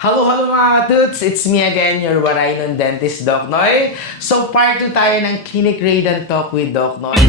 Hello, hello mga toots! It's me again, your Warainon Dentist, Doc Noy. So, part 2 tayo ng Clinic Raid and Talk with Doc Noy.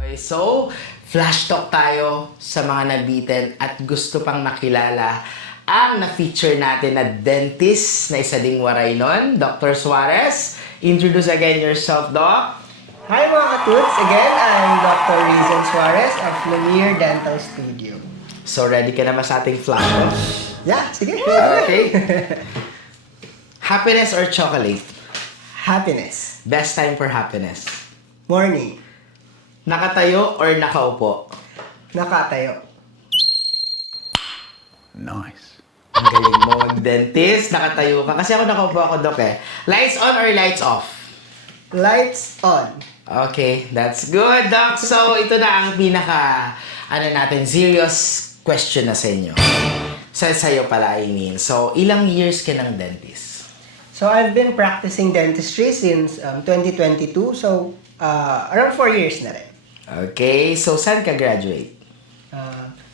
Okay, so, flash talk tayo sa mga nabitin at gusto pang makilala ang na-feature natin na dentist na isa ding Warainon, Dr. Suarez. Introduce again yourself, Doc. Hi mga katuts! Again, I'm Dr. Rizal Suarez of Lumiere Dental Studio. So, ready ka naman sa ating flash talk? Yeah, sige. Okay. Happiness or chocolate? Happiness. Best time for happiness. Morning. Nakatayo or nakaupo? Nakatayo. Nice. Ang galing mo mag-dentist, nakatayo ka. Kasi ako nakaupo ako, Dok eh. Lights on or lights off? Lights on. Okay, that's good, Doc. So, ito na ang pinaka, serious question na sa inyo. Sa'yo pala, I mean. So, ilang years ka ng dentist? So, I've been practicing dentistry since 2022. So, around 4 years na rin. Okay, so saan ka graduate?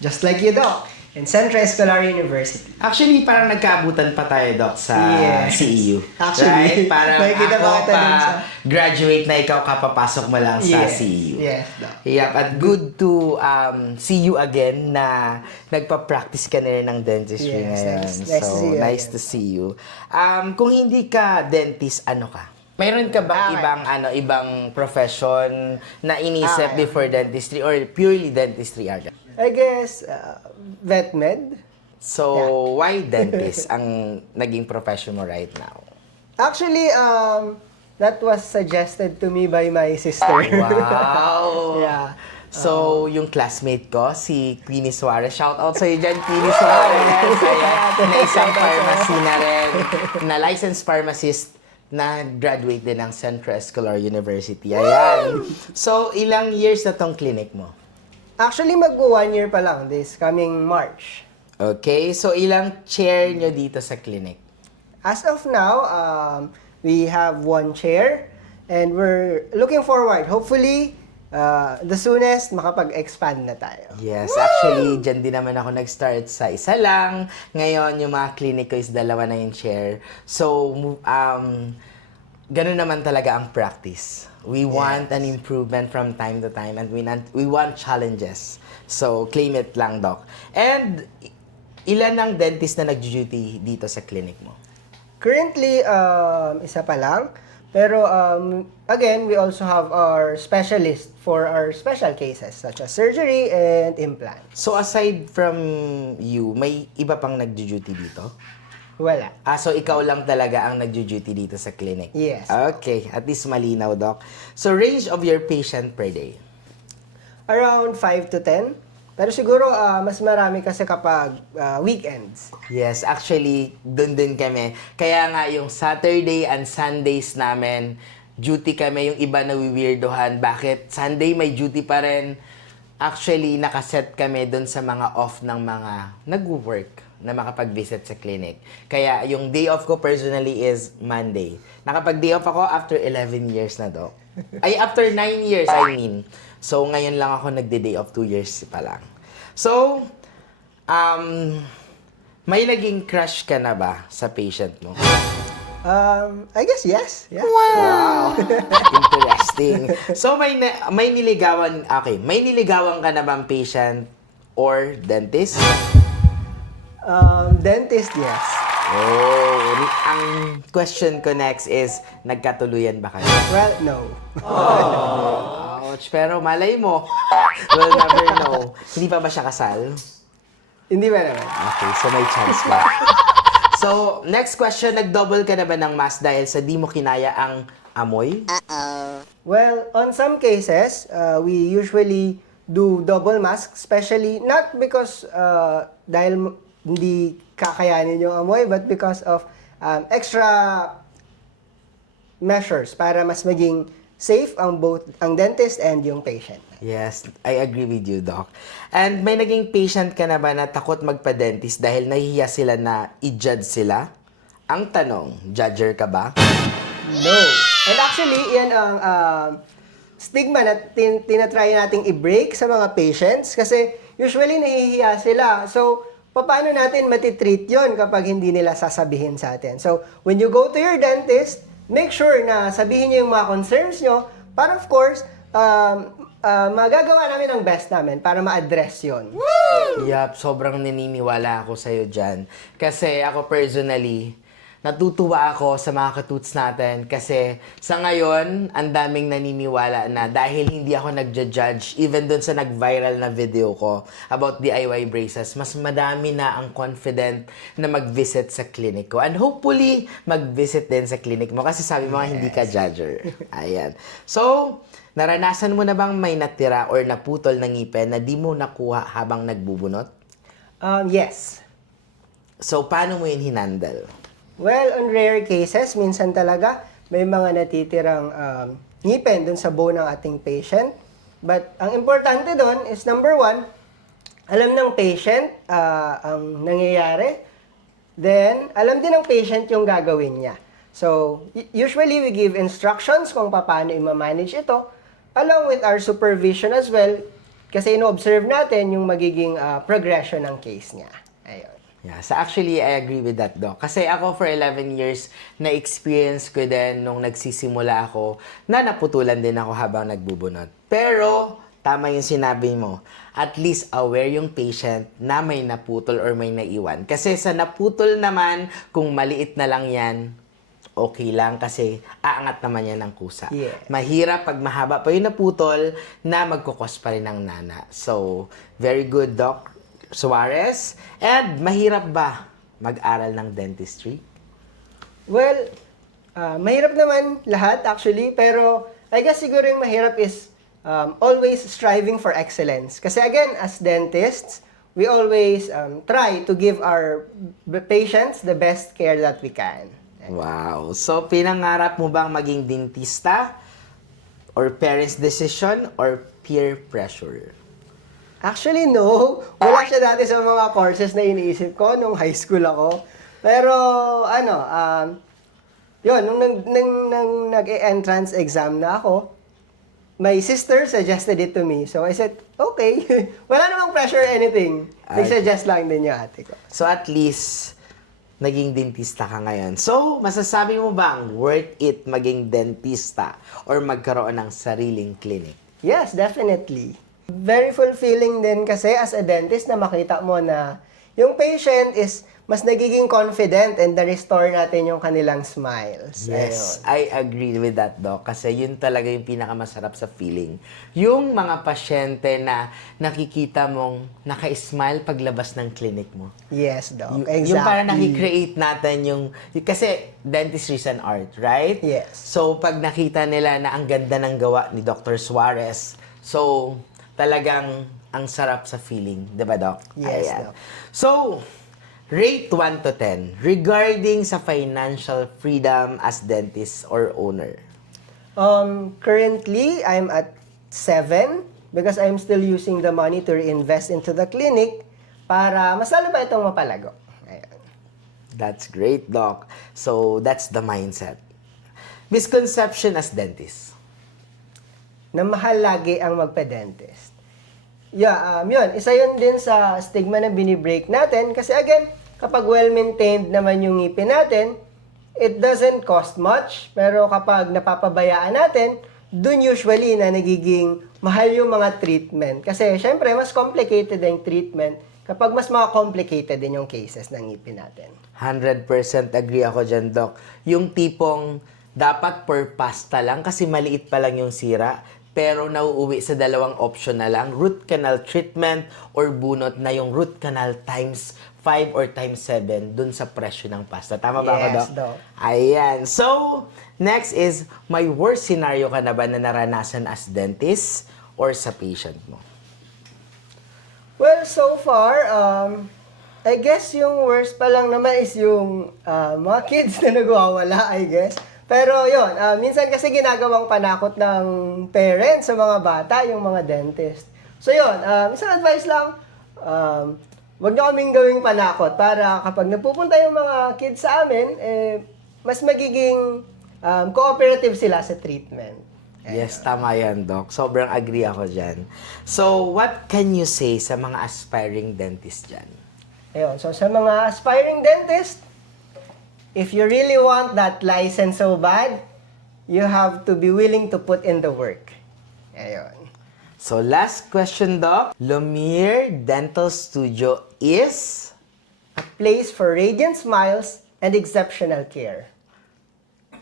Just like you, Doc. In Central Escolar University. Actually, parang nagkaabutan pa tayo, Doc, sa Yes. CEU. Actually, right? Parang nakikita ako pa kita dun sa- graduate na ikaw kapapasok mo lang sa Yes. CEU. Yes, Doc. Yep, at good to see you again na nagpa-practice ka na rin ng dentistry Yes, ngayon. nice to see you nice again. to see you. Kung hindi ka dentist, ano ka? Mayroon ka bang ibang profession na inisip before dentistry or purely dentistry agad? I guess, vet med. So, why dentist ang naging profession mo right now? Actually, that was suggested to me by my sister. Wow! Yeah. So, yung classmate ko, si Queenie Suarez. Shout out sa'yo dyan, Queenie Suarez. Ayan, na isang pharmacy na rin, na licensed pharmacist na graduate din ng Central Escolar University. Ayan. So, ilang years na tong clinic mo? Actually, mag-1 year pa lang this coming March. Okay, so ilang chair nyo dito sa clinic? As of now, we have 1 chair and we're looking forward. Hopefully, the soonest makapag-expand na tayo. Yes, actually, dyan din naman ako nag-start sa isa lang. Ngayon, yung mga clinic ko is 2 na yung chair. So, ganun naman talaga ang practice. We want an improvement from time to time and we want challenges. So, claim it lang, Doc. And, ilan ang dentist na nag-duty dito sa clinic mo? Currently, isa pa lang. Pero, again, we also have our specialist for our special cases such as surgery and implant. So, aside from you, may iba pang nag-duty dito? Wala. So ikaw lang talaga ang nagjo-duty dito sa clinic? Yes. Okay, at least malinaw, Doc. So range of your patient per day? Around 5 to 10. Pero siguro, mas marami kasi kapag weekends. Yes, actually, dun din kami. Kaya nga yung Saturday and Sundays namin, duty kami, yung iba na wiwirdohan. Bakit? Sunday may duty pa rin. Actually, nakaset kami dun sa mga off ng mga nag-work na makapag-visit sa clinic. Kaya yung day off ko personally is Monday. Nakapag-day off ako after 11 years na, Doc. Ay, after 9 years, I mean. So, ngayon lang ako nagde-day off 2 years pa lang. So, may naging crush ka na ba sa patient mo? I guess yes. Yeah. Wow! Interesting. So, may niligawan ka na bang patient or dentist? Dentist, yes. Oh, ang question ko next is, nagkatuluyan ba kayo? Well, no. Ouch, pero malay mo. We'll never know. Hindi pa ba siya kasal? Hindi ba naman? Okay, so may chance ba? So, next question, nag-double ka na ba ng mask dahil sa di mo kinaya ang amoy? Well, on some cases, we usually do double mask, especially not because dahil hindi kakayanin yung amoy, but because of extra measures para mas maging safe ang dentist and yung patient. Yes, I agree with you, Doc. And may naging patient ka na ba na takot magpa-dentist dahil nahihiya sila na i-judge sila? Ang tanong, judger ka ba? No. And actually, yan ang stigma na tinatry nating i-break sa mga patients kasi usually nahihiya sila. So, paano natin matitreat yon kapag hindi nila sasabihin sa atin. So, when you go to your dentist, make sure na sabihin niyo yung mga concerns nyo para of course, magagawa namin ang best namin para ma-address yon. Yup, sobrang naniniwala ako sa'yo dyan. Kasi ako personally, natutuwa ako sa mga katuts natin kasi sa ngayon, ang daming naniniwala na dahil hindi ako nagja-judge, even dun sa nag-viral na video ko about DIY braces, mas madami na ang confident na mag-visit sa clinic ko. And hopefully, mag-visit din sa clinic mo kasi sabi mo nga hindi ka judger. Ayan. So, naranasan mo na bang may natira or naputol na ngipin na di mo nakuha habang nagbubunot? Yes. So, paano mo yun hinandle? Well, on rare cases, minsan talaga may mga natitirang ngipin dun sa bone ng ating patient. But ang importante dun is number one, alam ng patient ang nangyayari. Then, alam din ng patient yung gagawin niya. So, usually we give instructions kung paano i-manage ito along with our supervision as well kasi ino-observe natin yung magiging progression ng case niya. Ayun. Yeah, so actually, I agree with that, Doc. Kasi ako for 11 years, na-experience ko din nung nagsisimula ako na naputulan din ako habang nagbubunot. Pero, tama yung sinabi mo, at least aware yung patient na may naputol or may naiwan. Kasi sa naputol naman, kung maliit na lang yan, okay lang kasi aangat naman yan ng kusa. Yeah. Mahirap pag mahaba pa yung naputol na magkukos pa rin ng nana. So, very good, Doc Suarez. And mahirap ba mag-aral ng dentistry? Well, mahirap naman lahat actually, pero I guess siguro yung mahirap is always striving for excellence. Kasi again, as dentists, we always try to give our patients the best care that we can. Wow. So, pinangarap mo bang maging dentista? Or parents' decision? Or peer pressure? Actually, no. Wala siya dati sa mga courses na iniisip ko nung high school ako. Pero, yun, nung nag-entrance exam na ako, my sister suggested it to me. So, I said, okay. Wala namang pressure or anything. Nag-suggest lang din yung ate ko. So, at least, naging dentista ka ngayon. So, masasabi mo bang worth it maging dentista or magkaroon ng sariling clinic? Yes, definitely. Very fulfilling din kasi as a dentist na makita mo na yung patient is mas nagiging confident and na-restore natin yung kanilang smiles. Yes, Ayun. I agree with that, Doc. Kasi yun talaga yung pinakamasarap sa feeling. Yung mga pasyente na nakikita mong naka-smile paglabas ng clinic mo. Yes, Doc. Exactly. Yung parang nakikreate natin kasi dentistry is an art, right? Yes. So, pag nakita nila na ang ganda ng gawa ni Dr. Suarez, so, talagang ang sarap sa feeling. Di ba, Doc? Yes, Ayan. Doc. So, rate 1 to 10 regarding sa financial freedom as dentist or owner. Currently, I'm at 7 because I'm still using the money to reinvest into the clinic para mas lalo pa itong mapalago. Ayan. That's great, Doc. So, that's the mindset. Misconception as dentist. Na mahal lagi ang magpa-dentist. Yeah, yun. Isa yun din sa stigma na binibreak natin. Kasi again, kapag well-maintained naman yung ngipin natin, it doesn't cost much. Pero kapag napapabayaan natin, dun usually na nagiging mahal yung mga treatment. Kasi syempre, mas complicated yung treatment kapag mas mga complicated din yung cases ng ngipin natin. 100% agree ako dyan, Doc. Yung tipong dapat per pasta lang kasi maliit pa lang yung sira, pero nauuwi sa dalawang option na lang, root canal treatment or bunot na yung root canal times 5 or times 7 dun sa presyo ng pasta. Tama ba ako, Yes, Doc? Doc. Ayan. So, next is, may worst scenario ka na ba na naranasan as dentist or sa patient mo? Well, so far, I guess yung worst pa lang naman is yung mga kids na nagwawala, I guess. Pero yun, minsan kasi ginagawang panakot ng parents sa mga bata, yung mga dentist. So yun, isang advice lang, wag nyo kaming gawing panakot para kapag napupunta yung mga kids sa amin, mas magiging cooperative sila sa treatment. Yes, tama yan, Doc. Sobrang agree ako dyan. So, what can you say sa mga aspiring dentist dyan? Ayun. So, sa mga aspiring dentist, if you really want that license so bad, you have to be willing to put in the work. Ayun. So last question, Doc. Lumiere Dental Studio is... A place for radiant smiles and exceptional care.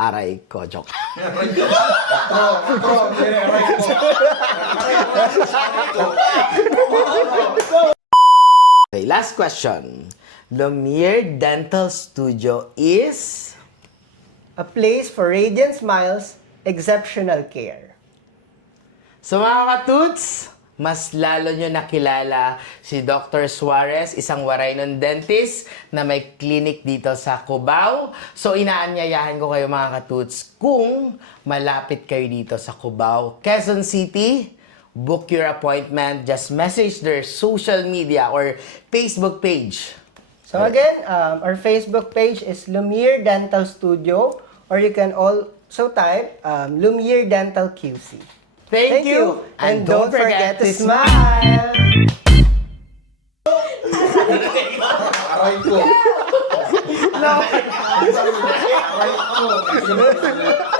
Aray ko, joke. Okay, last question. Lumiere Dental Studio is... A place for radiant smiles, exceptional care. So mga katuts, mas lalo nyo nakilala si Dr. Suarez, isang Waraynon dentist na may clinic dito sa Cubao. So inaanyayahan ko kayo mga katuts, kung malapit kayo dito sa Cubao, Quezon City, book your appointment. Just message their social media or Facebook page. So again, our Facebook page is Lumiere Dental Studio, or you can also type Lumiere Dental QC. Thank you, and don't forget to smile! Aray ko. No. Aray ko.